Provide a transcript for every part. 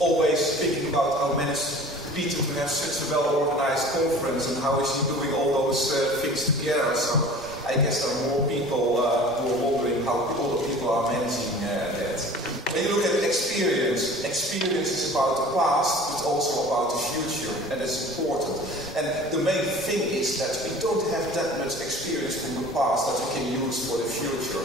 always thinking about how managed Peter to have such a well-organized conference and how is he doing all those things together. So I guess there are more people who are wondering how other people are managing that. When you look at experience, experience is about the past, but also about the future, and that's important. And the main thing is that we don't have that much experience from the past that we can use for the future.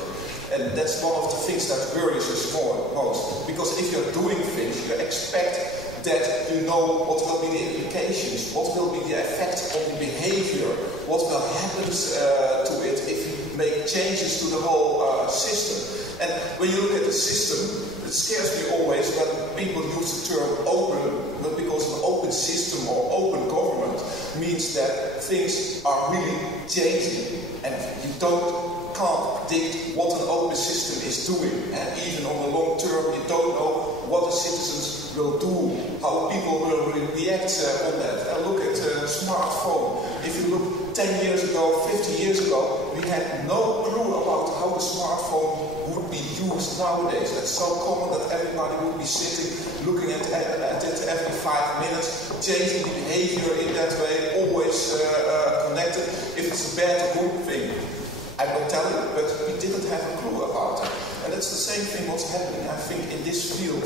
And that's one of the things that worries us most. Because if you're doing things, you expect that you know what will be the implications, what will be the effect on the behavior, what will happen to it if you make changes to the whole system. And when you look at the system, it scares me always when people use the term open, not because an open system or open government means that things are really changing and you can't predict what an open system is doing. And even on the long term, you don't know what the citizens will do, how people will react on that. And look at the smartphone. If you look 10 years ago, 50 years ago, we had no clue about how the smartphone would be used nowadays. That's so common that everybody would be sitting, looking at it every 5 minutes, changing the behavior in that way, always connected. If it's a bad or good thing, I will tell you, but we didn't have a clue about it. And that's the same thing what's happening, I think, in this field.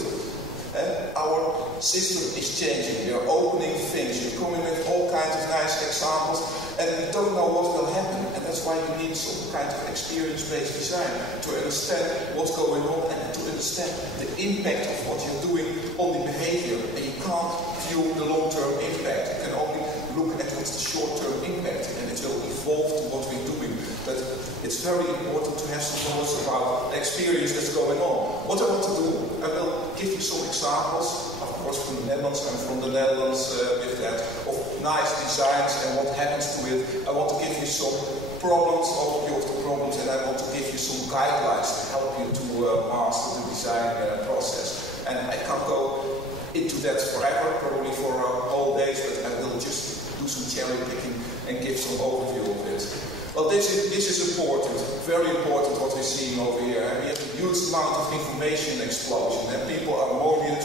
Our system is changing. We are opening things. You're coming with all kinds of nice examples, and we don't know what will happen. And that's why you need some kind of experience-based design to understand what's going on and to understand the impact of what you're doing on the behavior. And you can't view the long-term impact. You can only look at what's the short-term impact, and it will evolve to what we're doing. But it's very important to have some knowledge about the experience that's going on. What I want to do, I will give you some examples, of course from the Netherlands. I'm from the Netherlands with that, of nice designs and what happens to it. I want to give you some problems, overview of the problems, and I want to give you some guidelines to help you to master the design process. And I can't go into that forever, probably for whole days, but I will just do some cherry picking and give some overview of it. Well, this is important, very important what we're seeing over here. And we have a huge amount of information explosion, and people are monitored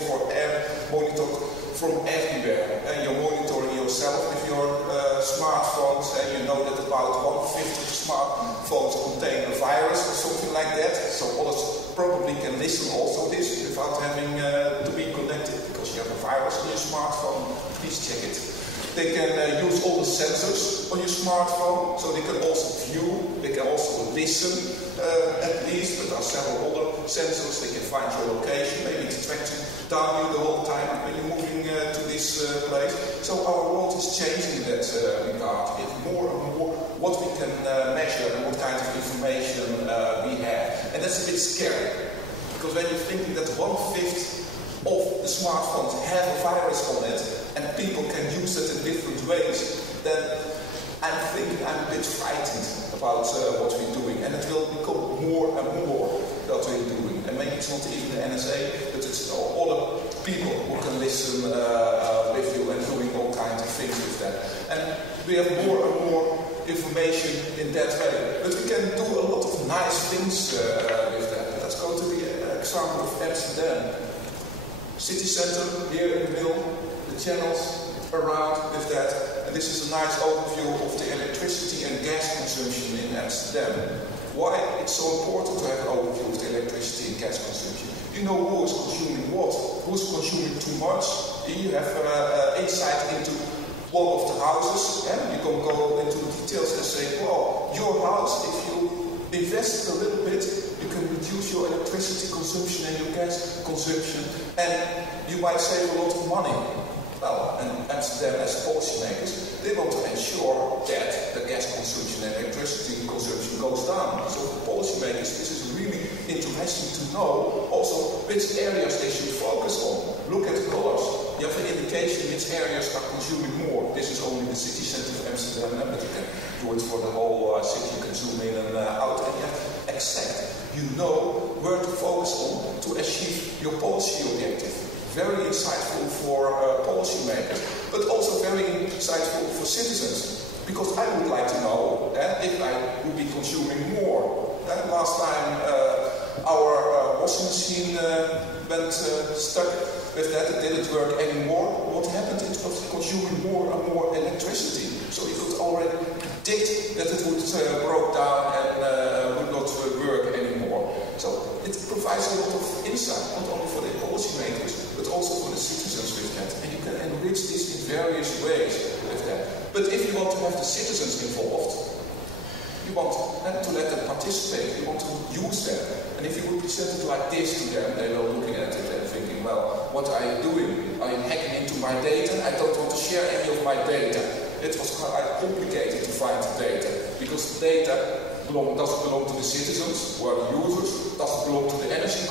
from everywhere. And you're monitoring yourself with your smartphones, and you know that about 1/5 of smartphones contain a virus or something like that. So others probably can listen also this without having to be connected because you have a virus on your smartphone. Please check it. They can use all the sensors on your smartphone, so they can also view, they can also listen at least, but there are several other sensors. They can find your location, maybe it's tracking down you the whole time when you're moving to this place. So our world is changing in that regard. We have more and more what we can measure and what kind of information we have. And that's a bit scary, because when you're thinking that 1/5 of the smartphones have a virus on it, and people can use it in different ways, then I'm thinking I'm a bit frightened about what we're doing. And it will become more and more what we're doing. And maybe it's not even the NSA, but it's other people who can listen with you and doing all kinds of things with that. And we have more and more information in that way. But we can do a lot of nice things with that. Let's go to the example of Amsterdam. City center here in the middle, the channels around with that. And this is a nice overview of the electricity and gas consumption in Amsterdam. Why it's so important to have an overview of the electricity and gas consumption. You know who is consuming what, who's consuming too much. You have insight into one of the houses, and you can go into the details and say, well, your house, if you invest a little bit, you can reduce your electricity consumption and your gas consumption, and you might save a lot of money. Well, and Amsterdam, as policymakers, they want to ensure that the gas consumption and electricity consumption goes down. So for policymakers, this is really interesting to know also which areas they should focus on. Look at the colors. You have an indication which areas are consuming more. This is only the city center of Amsterdam, but you can do it for the whole city. You can zoom in and out, and you have exact. You know where to focus on to achieve your policy objective. Very insightful for policymakers, but also very insightful for citizens. Because I would like to know if I would be consuming more. Last time Our washing machine went stuck with that. It didn't work anymore. What happened? It was consuming more and more electricity. So you could already predict that it would break down and would not work anymore. So it provides a lot of insight, not only for the policymakers, but also for the citizens with that. And you can enrich this in various ways with that. But if you want to have the citizens involved, you want to let them participate, you want to use them. And if you would present it like this to them, they were looking at it and thinking, well, what are you doing? Are you hacking into my data? I don't want to share any of my data. It was quite complicated to find the data, because the data doesn't belong to the citizens, who are the users, doesn't belong to the energy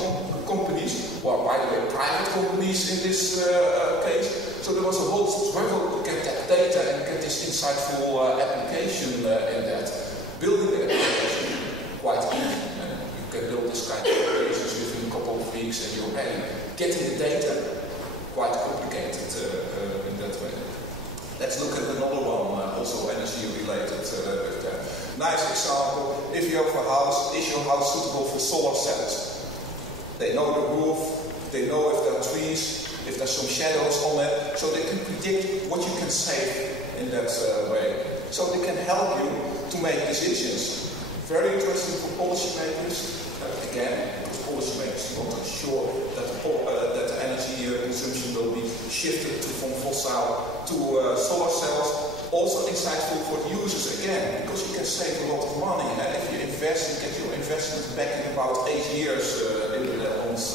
companies, well, by the way, private companies in this case. So there was a whole struggle to get that data and get this insightful application in that. Building the application, quite easy. You can build this kind of applications within a couple of weeks and you're ready. Getting the data, quite complicated in that way. Let's look at another one, also energy related with that. Nice example, if you have a house, is your house suitable for solar cells? They know the roof, they know if there are trees, if there's some shadows on it, so they can predict what you can save in that way. So they can help you to make decisions. Very interesting for policymakers. Again, because policymakers want to ensure that the energy consumption will be shifted from fossil to solar cells. Also insightful for the users again, because you can save a lot of money. If you invest, you get your investment back in about 8 years in the Netherlands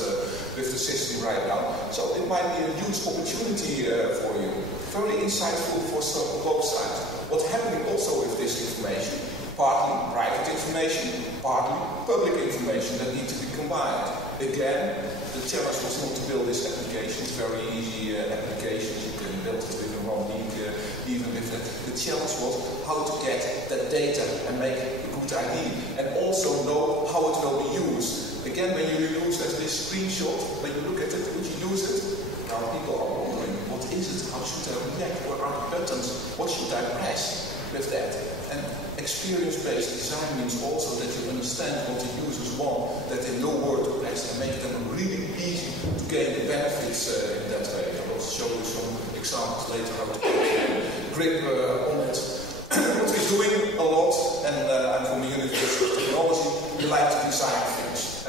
with the system right now. So it might be a huge opportunity for you. Very insightful for both sides. What's happening also with this information? Partly private information, partly public information that need to be combined. Again, the challenge was not to build this application. It's very easy applications. You can build it within 1 week, even with that. The challenge was how to get that data and make a good idea, and also know how it will be used. Again, when you use this screenshot, when you look at it, would you use it? Now people are wondering, what is it? How should I react? What are the buttons? What should I press with that? And experience-based design means also that you understand what the users want, that they know where to press, and make them really easy to gain the benefits in that way. I will show you some examples later how to grip on it. What we're doing a lot, and I'm from the University of Technology, we like to design things.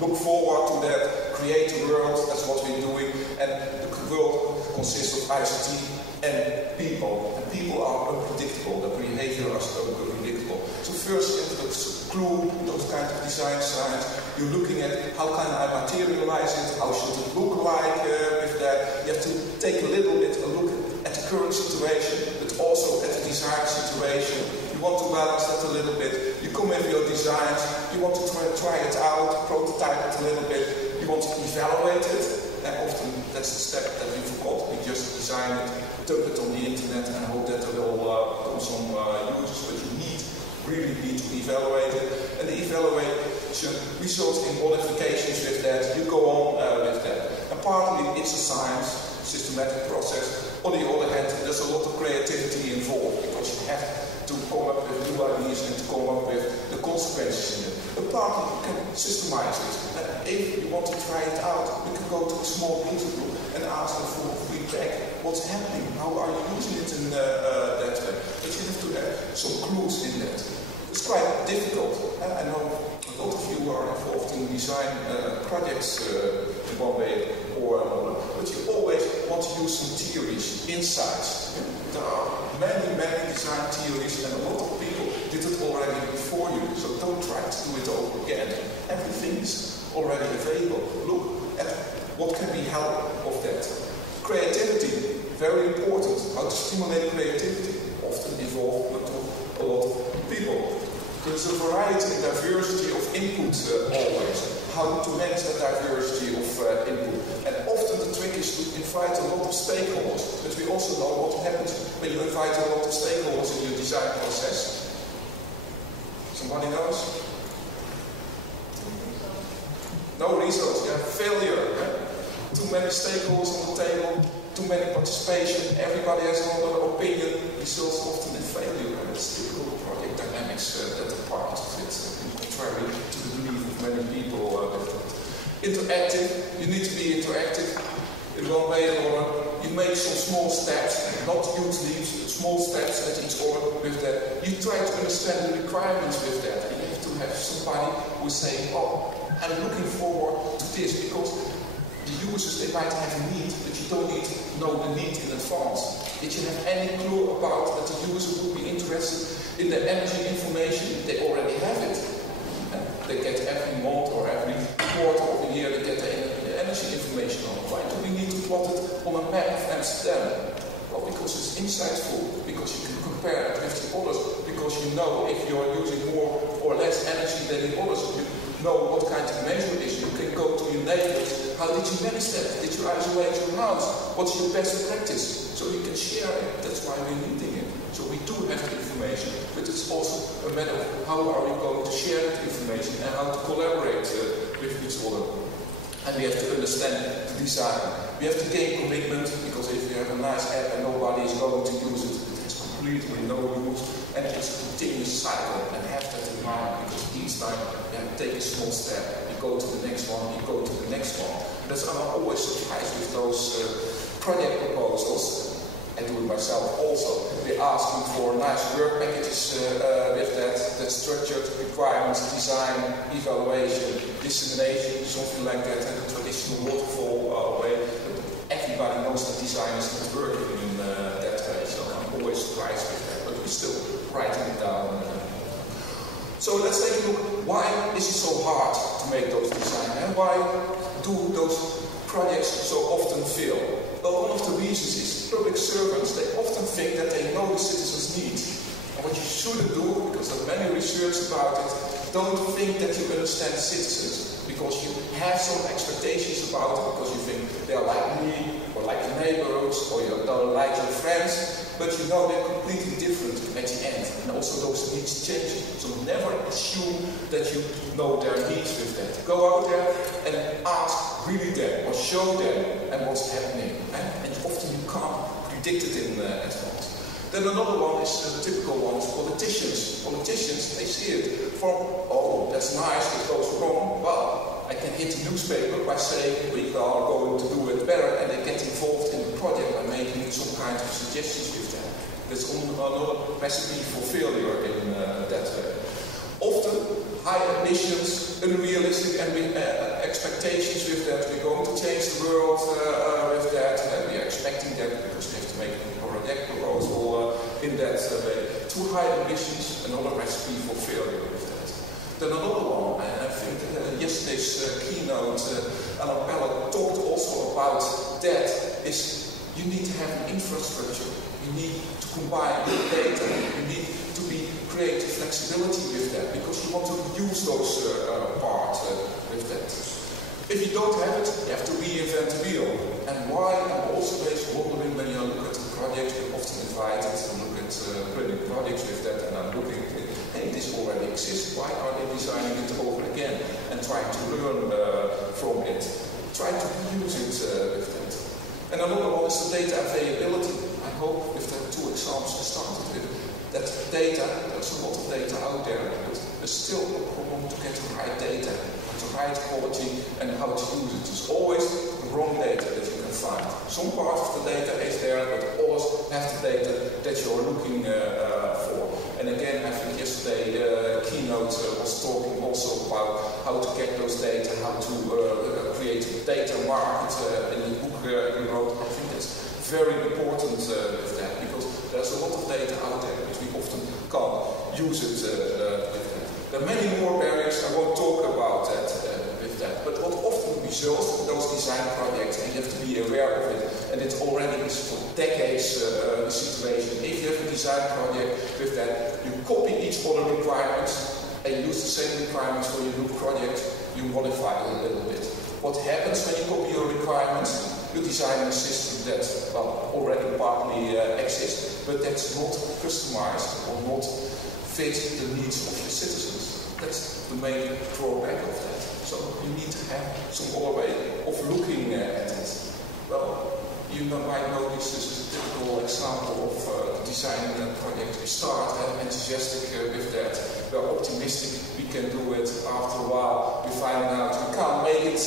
Look forward to that, create a world, that's what we're doing, and the world consists of ICT and people. And people are unpredictable, the behavior is unpredictable. So first you have to clue those kinds of design science. You're looking at how can I materialize it, how should it look like with that. You have to take a little bit a look at the current situation, but also at the design situation. You want to balance that a little bit. You come with your designs, you want to try it out, prototype it a little bit, you want to evaluate it, and often that's the step that we forgot. We just design it, dump it on the internet and hope that there will come some users, but you really need to evaluate it. And the evaluation results in modifications with that. You go on with that. And partly it's a science, systematic process. On the other hand, there's a lot of creativity involved, because you have to come up with new ideas and to come up with the consequences in it. But partly you can systemize it. If you want to try it out, you can go to a small user group and ask them for feedback. What's happening? How are you using it in that way? But you have to have some clues in that. It's quite difficult. I know a lot of you are involved in design projects in one way or another, but you always want to use some theories, insights. There are many design theories, and a lot of people did it already before you, so don't try to do it over again. Everything is already available. Look at what can be help of that. Creativity, very important. How to stimulate creativity, often involved a lot of people. There's a variety and diversity of input always. How to manage that diversity of input. And often the trick is to invite a lot of stakeholders. But we also know what happens when you invite a lot of stakeholders in your design process. Somebody knows? No results, yeah. Failure. Too many stakeholders on the table, too many participation, everybody has another opinion, results often in failure. And it's typical project dynamics that are part of it, contrary to the belief of many people. Interactive, you need to be interactive in one way or another. You make some small steps, not huge leaps, small steps at each other with that. You try to understand the requirements with that. And you have to have somebody who is saying, oh, I'm looking forward to this, because the users, they might have a need, but you don't need to know the need in advance. Did you have any clue about that the user would be interested in the energy information? They already have it. And they get every month or every quarter of a year, they get the energy information on. Why do we need to plot it on a map of Amsterdam? Well, because it's insightful, because you can compare it with the others, because you know if you're using more or less energy than the others, you know what kind of measure it is. You can go to your neighbors. How did you manage that? Did you isolate your house? What's your best practice? So you can share it. That's why we're needing it. So we do have the information, but it's also a matter of how are we going to share that information and how to collaborate with each other. And we have to understand the design. We have to gain commitment, because if you have a nice app and nobody is going to use it, it's completely no use. And it's a continuous cycle, and have that in mind, because each time you take a small step, you go to the next one, you go to the next one. I'm always surprised with those project proposals. I do it myself also. They ask me for nice work packages with that structured requirements, design, evaluation, dissemination, something like that, and the traditional waterfall way. But everybody knows that design is not working in that way, so I'm always surprised with that, but we're still writing it down. So let's take a look, why is it so hard to make those designs, and why do those projects so often fail? Well, one of the reasons is public servants, they often think that they know the citizens' needs. And what you shouldn't do, because there's many research about it, don't think that you understand citizens, because you have some expectations about it, because you think they are like me, or like your neighbors, or you don't like your friends, but you know they're completely different at the end, and also those needs change. So never assume that you know their needs with that. Go out there and ask really them, or show them, and what's happening. And often you can't predict it in advance. Then another one is, the typical one, is politicians. Politicians, they see it from, oh, that's nice, it goes wrong. Well, I can hit the newspaper by saying we are going to do it better, and they get involved in the project by making some kind of suggestions with them. That's another recipe for failure in that way. Often, high ambitions, unrealistic expectations with that. We're going to change the world with that. And we're expecting that because we have to make a project proposal in that way. Too high ambitions, another recipe for failure with that. Then another one, and I think yesterday's keynote, Alan Pellet talked also about that, is you need to have an infrastructure. You need to combine data. You need to create flexibility with that, because you want to use those parts with that. If you don't have it, you have to reinvent the wheel. And why? I'm also always wondering when you look at the project, you're often invited to look at running projects with that, and I'm looking at it, hey, this already exists, why are they designing it over again? And trying to learn from it. Try to use it with that. And another one is the data availability. I hope with the two examples I started with, that data, there's a lot of data out there, but there's still a problem to get the right data, the right quality, and how to use it. There's always the wrong data that you can find. Some part of the data is there, but others have the data that you're looking for. And again, I think yesterday Keynote was talking also about how to get those data, how to create a data market in the book you wrote. I think that's very important with that, because there's a lot of data out there, but we often can't use it with that. There are many more barriers, I won't talk about that with that, but what often results in those design projects, and you have to be aware of it, and it already is for decades the situation. If you have a design project with that, you copy each other requirements, and use the same requirements for your new project, you modify it a little bit. What happens when you copy your requirements? You design a system that, well, already partly exists, but that's not customized or not fit the needs of your citizens. That's the main drawback of that. So you need to have some other way of looking at it. Well, you might notice this is a typical example of the designing a project. We start enthusiastic with that. We're optimistic we can do it. After a while, we're finding out we can't make it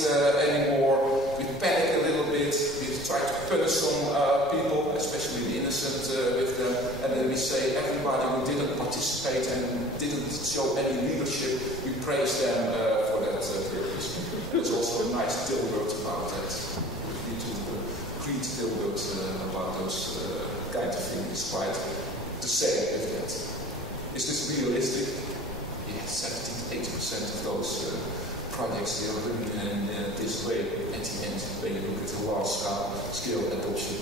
anymore. We panic a little bit. We try to punish some people, especially the innocent with them. And then we say everybody who didn't participate and didn't show any leadership, we praise them for that purpose. There's also a nice dilbert about that. We need to read dilbert about those kind of things. It's quite the same with that. Is this realistic? Yes, 70 to 80% of those projects they are running in this way at the end when you look at the large scale adoption.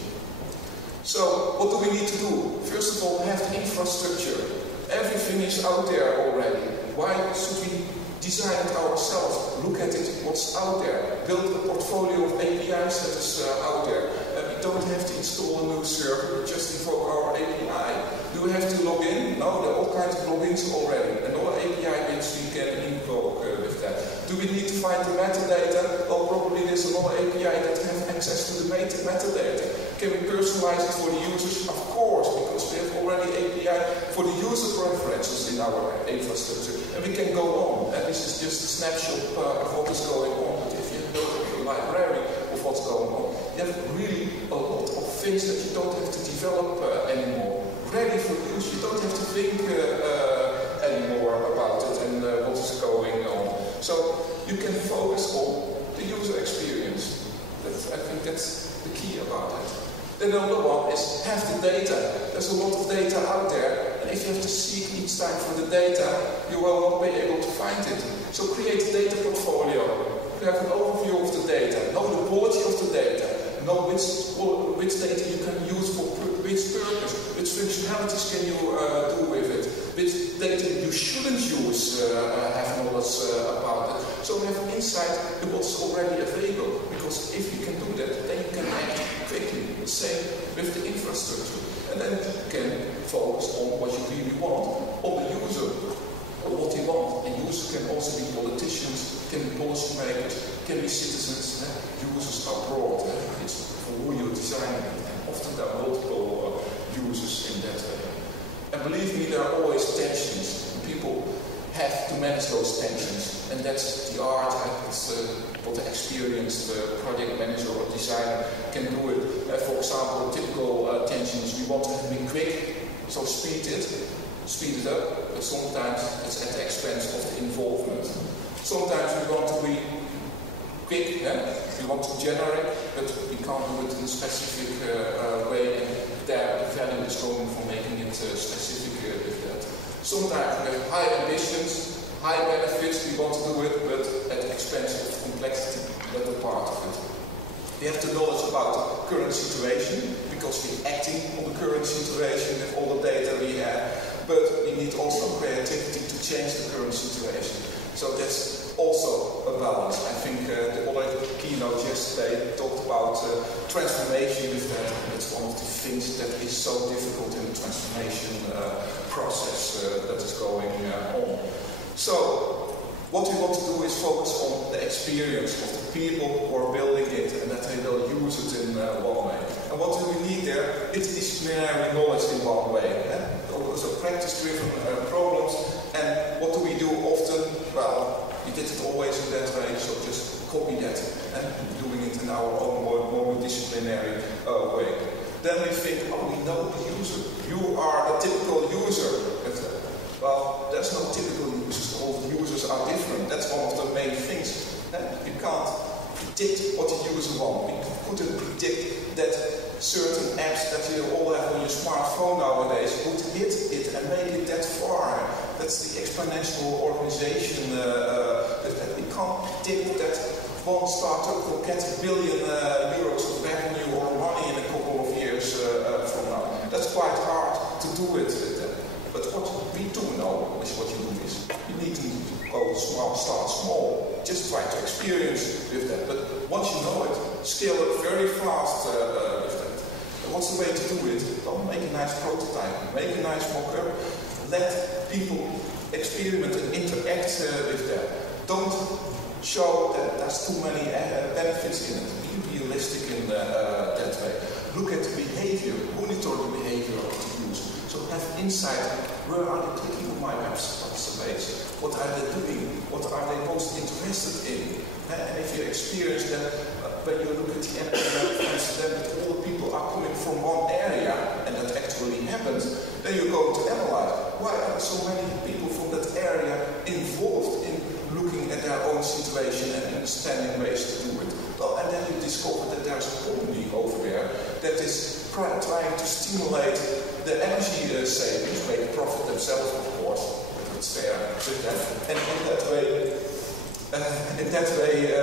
So, what do we need to do? First of all, have the infrastructure. Everything is out there already. Why should we design it ourselves? Look at it, what's out there. Build a portfolio of APIs that is out there. We don't have to install a new server, just invoke our API. Do we have to log in? No, there are all kinds of logins already. Another API which we can invoke with that. Do we need to find the metadata? Well, probably there's another API that has access to the metadata. Can we personalize it for the users? Of course, because we have already API for the user preferences in our infrastructure. And we can go on. And this is just a snapshot of what is going on. But if you look at the library of what's going on, you have really a lot of things that you don't have to develop anymore. Ready for use, you don't have to think anymore about it and what is going on. So you can focus on the user experience. I think that's the key about it. Then another one is have the data. There's a lot of data out there, and if you have to seek each time for the data, you will not be able to find it. So create a data portfolio. You have an overview of the data, know the quality of the data, know which data you can use for which purpose, which functionalities can you do with it, which data you shouldn't use, have knowledge about it. So we have insight in what's already available, because if you can do that, then you can act quickly. The same with the infrastructure. And then you can focus on what you really want, on the user, or what they want. And users can also be politicians, can be policy makers, can be citizens. Users are broad. It's for who you're designing it. And often there are multiple users in that way. And believe me, there are always tensions. People have to manage those tensions. And that's the art. It's what the experienced project manager or designer can do it. For example, typical tensions, we want to be quick, so speed it up, but sometimes it's at the expense of the involvement. Sometimes we want to be quick, we want to generate, but we can't do it in a specific way, and there the value is coming from making it specific with that. Sometimes we have high ambitions, high benefits, we want to do it, but at the expense of complexity, that's a part of it. We have the knowledge about the current situation, because we're acting on the current situation with all the data we have, but we need also creativity to change the current situation. So that's also a balance. I think the other keynote yesterday talked about transformation with that. It's one of the things that is so difficult in the transformation process that is going on. So, what we want to do is focus on the experience of the people who are building it and that they will use it in one way. And what do we need there? It's disciplinary knowledge in one way. So practice-driven problems. And what do we do often? Well, we did it always in that way, so just copy that and doing it in our own more disciplinary way. Then we think, oh, we know the user. You are a typical user. Well, there's no typical users. All the users are different. That's one of the main things. You can't predict what the user wants. We couldn't predict that certain apps that you all have on your smartphone nowadays would hit it and make it that far. That's the exponential organization. That we can't predict that one startup will get €1 billion of revenue or money in a couple of years from now. That's quite hard to do it. But what we do know is what you do is you need to go small, start small. Just try to experience with that. But once you know it, scale it very fast with that. And what's the way to do it? Well, make a nice prototype, make a nice mock-up, let people experiment and interact with that. Don't show that there's too many benefits in it. Be realistic in that way. Look at the behavior, monitor the behavior of the user. have insight. Where are they clicking on my website? What are they doing? What are they most interested in? And if you experience that, when you look at the internet, then all the people are coming from one area, and that actually happens, then you go to analyze. Why are so many people from that area involved in looking at their own situation and understanding ways to do it? Well, and then you discover that there's a company over there that is trying to stimulate the energy savings, make profit themselves, of course, but it's fair with that, and in that way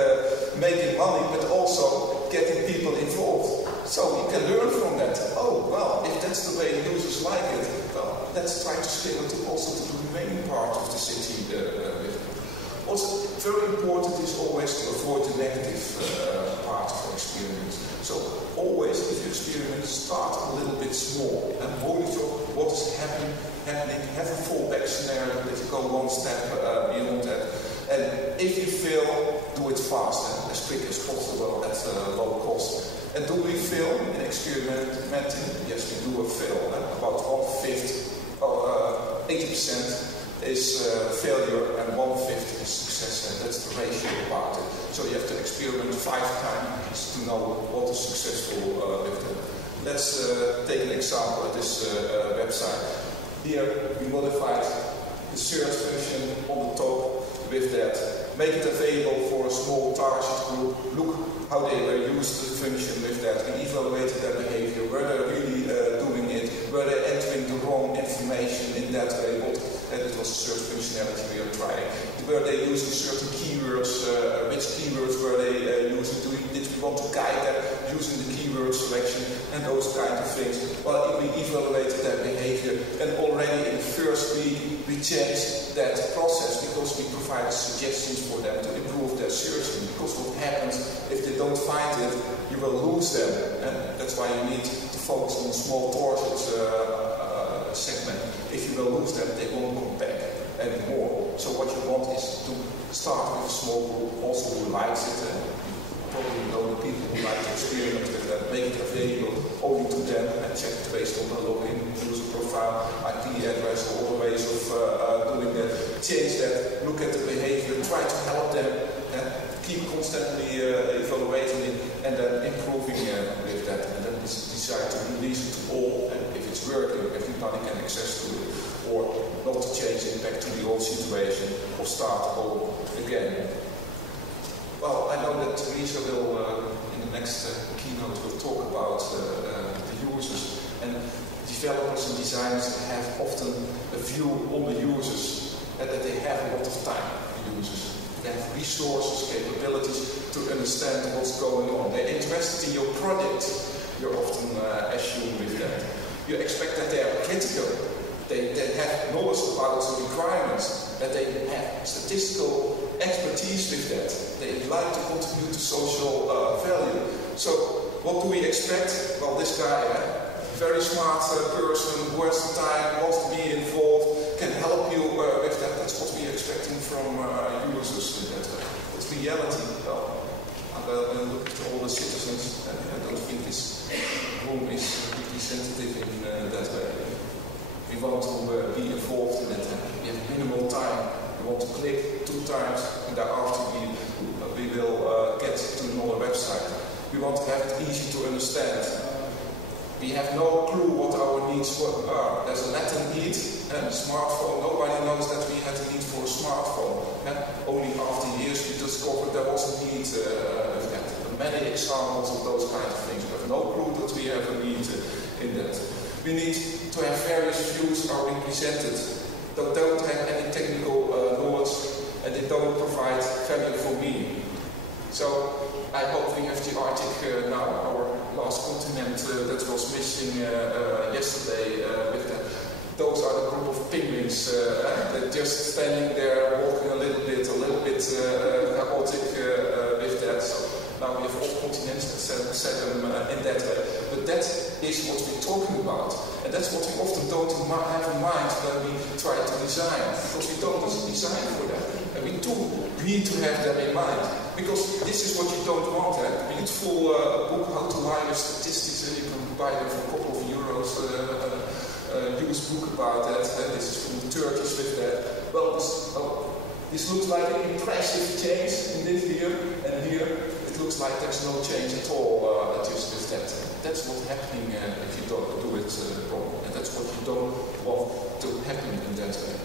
making money, but also getting people involved. So you can learn from that. Oh, well, if that's the way the users like it, well, let's try to scale it also to the remaining part of the city with it. Also, very important is always to avoid the negative part of the experience. So always, if you experiment, start a little bit small and monitor what is happening, have a fallback scenario that you go one step beyond that. And if you fail, do it fast and as quick as possible at low cost. And do we fail in experimenting? Yes, we do fail. About 1/5 or 80% is failure and 1/5 is success, and that's the ratio about it. So you have to experiment 5 times to know what is successful with it. Let's take an example of this website. Here we modified the search function on the top with that. Make it available for a small target group. Look how they use the function with that. We evaluated their behavior. Were they really doing it? Were they entering the wrong information in that way? And it was a search functionality we are trying. Were they using certain keywords? Which keywords were they using? Did we want to guide them using the keyword selection and those kind of things? Well, we evaluated their behavior, and already in the first week we changed that process because we provided suggestions for them to improve their searching. Because what happens if they don't find it, you will lose them, and that's why you need to focus on small targets. Segment. If you will lose them, they won't come back anymore. So what you want is to start with a small group, also who likes it, and you probably know the people who like to experiment with that, make it available only to them, and check it based on the login, user profile, IP address, all the ways of doing that. Change that, look at the behavior, try to help them, and keep constantly evaluating it, and then improving with that, and then decide to release it to all, and if it's working, everybody can access to it, or not to change it back to the old situation, or start all again. Well, I know that Teresa will, in the next keynote, will talk about the users, and developers and designers have often a view on the users, and that they have a lot of time, the users. They have resources, capabilities to understand what's going on. They're interested in your project. You're often assumed with that. You expect that they are critical. They have knowledge about the requirements. That they have statistical expertise with that. They like to contribute to social value. So what do we expect? Well, this guy, very smart person, who has the time, wants to be involved, can help you with that. That's what we're expecting from users. But reality, well, I look at all the citizens, and I don't think this room is representative in that way. We want to be involved in it. We have minimal time. We want to click 2 times, and thereafter we will get to another website. We want to have it easy to understand. We have no clue what our needs are. There's a latent need, and a smartphone. Nobody knows that we had a need for a smartphone. Only after years we discovered there was a need. Many examples of those kind of things. We have no clue that we have a need in that. We need to have various views are represented. They don't have any technical knowledge, and they don't provide value for me. So I hope we have the Arctic now, our last continent that was missing yesterday with that. Those are the group of penguins. They're just standing there, walking a little bit chaotic with that. So now we have all continents that set them in that way. But that is what we're talking about. And that's what we often don't have in mind when we try to design. Because we don't design for that. And we do need to have that in mind. Because this is what you don't want. A beautiful book, How to Lie with Statistics, and you can buy them for a couple of euros. used book about that. This is from the Turkish with that. Well, this looks like an impressive change in this here, and here it looks like there's no change at all just with that. That's what's happening if you don't do it wrong, and that's what you don't want to happen in that way.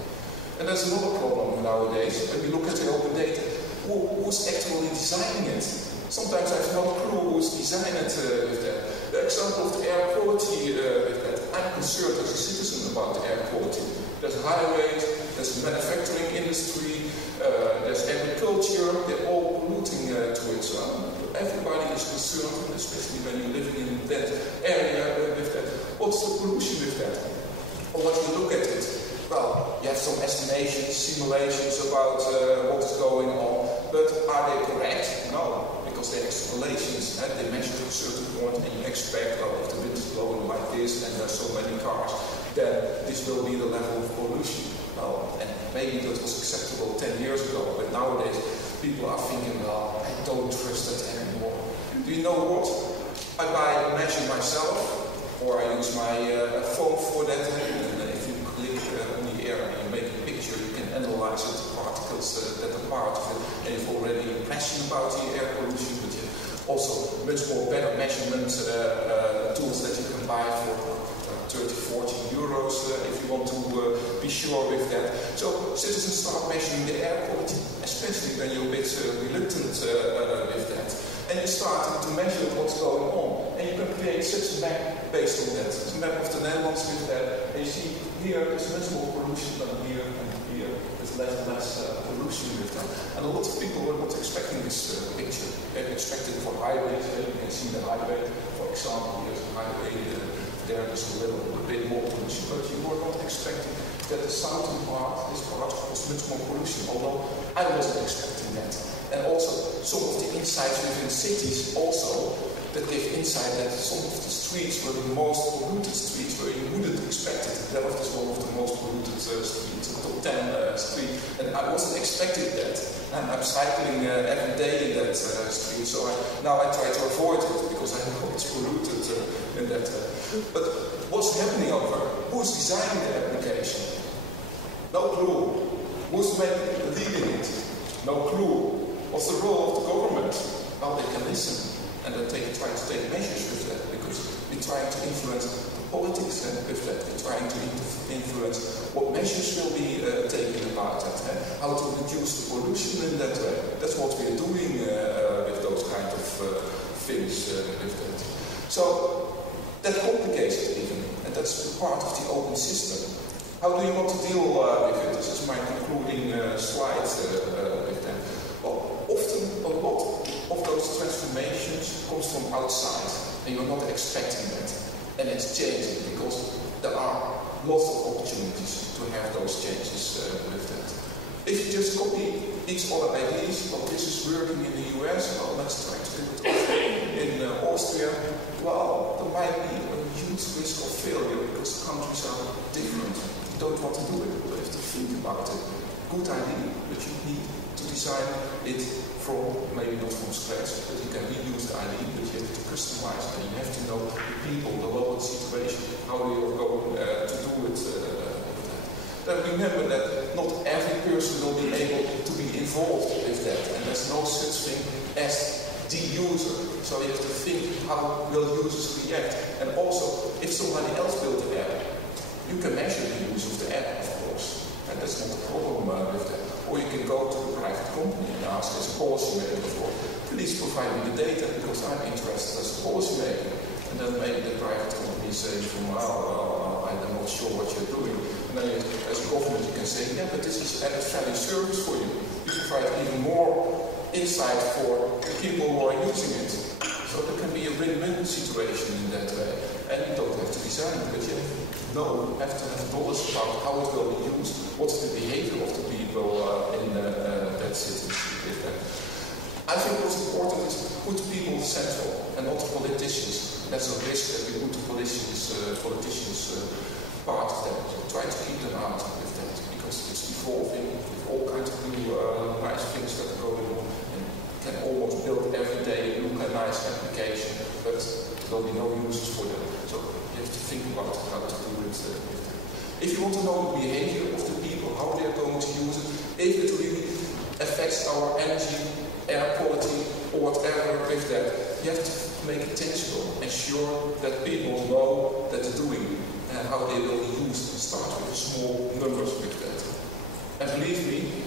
And there's another problem nowadays. When you look at the open data, who's actually designing it? Sometimes I have no clue who's designing it with that. The example of the air quality with that. I'm concerned as a citizen about the air quality. There's highways, there's the manufacturing industry, there's agriculture, they're all polluting to it. So everybody is concerned, especially when you're living in that area with that. What's the pollution with that? Or what you look at it? Well, you have some estimations, simulations about what is going on, but are they correct? No, because they're extrapolations. They measure to a certain point and you expect, well, if the wind is blowing like this and there's so many cars, then this will be the level of pollution. Well, and maybe that was acceptable 10 years ago, but nowadays people are thinking, well, I don't trust that anymore. Do you know what? I measure myself, or I use my phone for that. If you click on the air and you make a picture, you can analyze it, the particles that are part of it, and you've already impression about the air pollution, but you also much more better measurement tools that you can buy for 30, 40 euros if you want to be sure with that. So citizens start measuring the air quality, especially when you're a bit reluctant with that. And you start to measure what's going on. And you can create such a map based on that. It's a map of the Netherlands with that. And you see here there's much more pollution than here and here. There's less and less pollution with that. And a lot of people were not expecting this picture. They expected for highways. You can see the highway, for example, here's a highway. There's a little bit more pollution, but you were not expecting that the southern part, this part, was much more pollution, although I wasn't expecting that. And also, some of the insights within cities also, that give insight that some of the streets were the most polluted streets where you wouldn't expect it. Delft is one of the most polluted streets, the top 10 street, and I wasn't expecting that. And I'm cycling every day in that street, so now I try to avoid it because I know it's polluted in that. But what's happening over? Who's designing the application? No clue. Who's leading it? No clue. What's the role of the government? Well, they can listen and then try to take measures with that because we're trying to influence the politics with that. We're trying to influence what measures will be taken about that. How to reduce the pollution in that way. That's what we're doing with those kind of things with that. So that complicates it even, and that's part of the open system. How do you want to deal with it? This is my concluding slide with that. Well, often a lot of those transformations comes from outside, and you're not expecting that. And it's changing because there are lots of opportunities to have those changes with that. If you just copy each other ideas, well, this is working in the US, well, let's try to do it in Austria. Well, there might be a huge risk of failure because the countries are different. You don't want to do it, but you have to think about it. Good idea, but you need to design it from, maybe not from scratch, but you can reuse the idea, but you have to customize it, and you have to know the people, the local situation, how you're going to do it. Then remember that not every person will be able to be involved with that, and there's no such thing as the user. So you have to think how will users react, and also if somebody else built the app, you can measure the use of the app, of course, and that's not a problem with that. Or you can go to a private company and ask as a policymaker for, please provide me the data because I'm interested as a policymaker. And then maybe the private company says, well, I'm not sure what you're doing. And then as a government you can say, yeah, but this is added value service for you. You provide even more insight for the people who are using it. So there can be a win-win situation in that way. And you don't have to design it, but you have to have knowledge about how it will be used, what's the behavior of the people in that city. I think what's important is put people central and not politicians. That's a risk that we put the politicians part of that. So try to keep them out with that because it's evolving with all kinds of new nice things that are going on. And can almost build every day a nice application, but there will be no users for them. So you have to think about how to do it. If you want to know the behavior of the people, how they're going to use it, if it really affects our energy, air quality, or whatever with that, you have to make it tangible. Ensure that people know that they're doing and how they will use it. Start with small numbers with that. And believe me,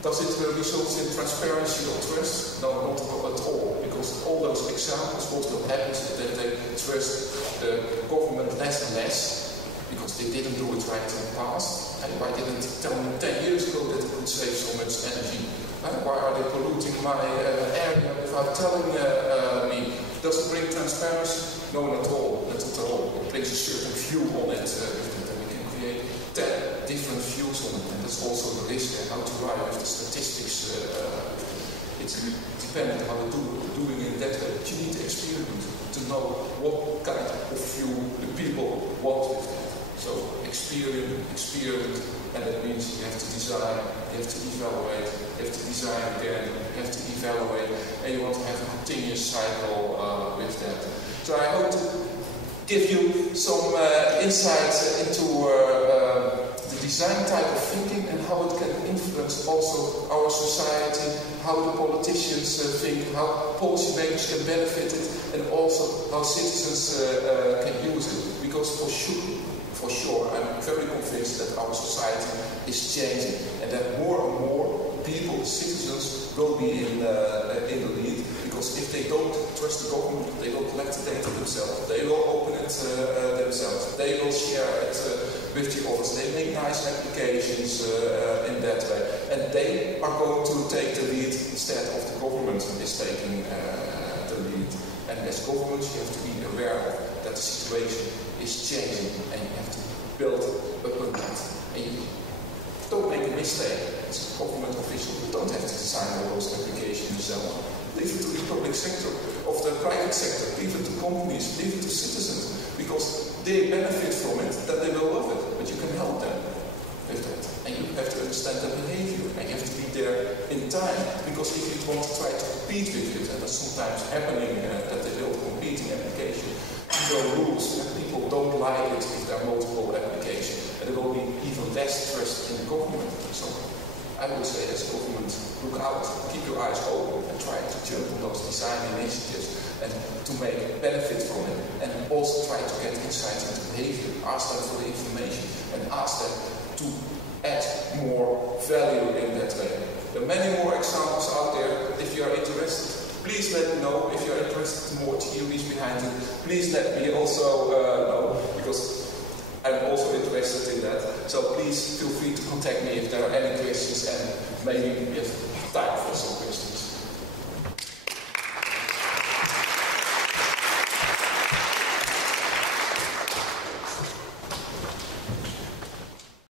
does it result in transparency or trust? No, not at all. Because all those examples, what will happen is that they trust the government less and less, because they didn't do it right in the past. And why didn't they tell me 10 years ago that they could save so much energy? Why are they polluting my area without telling me? Does it bring transparency? No, not at all. Not at all. It brings a certain view on it. We can create 10 different views on it. And that's also the risk and how to write with the statistics. It's dependent how they're doing it that way. But you need to experience to know what kind of view the people want with that. So experience, and that means you have to design, you have to evaluate, you have to design again, you have to evaluate, and you want to have a continuous cycle with that. So I hope to give you some insights into the design type of thinking and how it can influence also our society, how the politicians think, how policymakers can benefit it, and also how citizens can use it. Because for sure, I'm very convinced that our society is changing and that more and more people, citizens, will be in the lead. Because if they don't trust the government, they will collect the data themselves, they will open it themselves, they will share it with the others, they make nice applications in that way. And they are going to take the lead instead of the government is taking the lead. And as governments, you have to be aware of that the situation is changing and you have to build upon that. And you don't make a mistake. As a government official, you don't have to design all those applications yourself. Leave it to the public sector, of the private sector, leave it to companies, leave it to citizens, because they benefit from it, then they will love it, but you can help them with that. And you have to understand their behavior, and you have to be there in time, because if you want to try to compete with it, and that's sometimes happening, that they build competing applications, there are rules, and people don't like it if there are multiple applications, and there will be even less trust in the government. So I would say as a government, look out, keep your eyes open and try to jump on those design initiatives and to make benefit from it. And also try to get insights into behavior, ask them for the information and ask them to add more value in that way. There are many more examples out there. If you are interested, please let me know. If you are interested in more theories behind it, please let me also know, because I'm also interested in that. So please feel free to contact me if there are any questions, and maybe we have time for some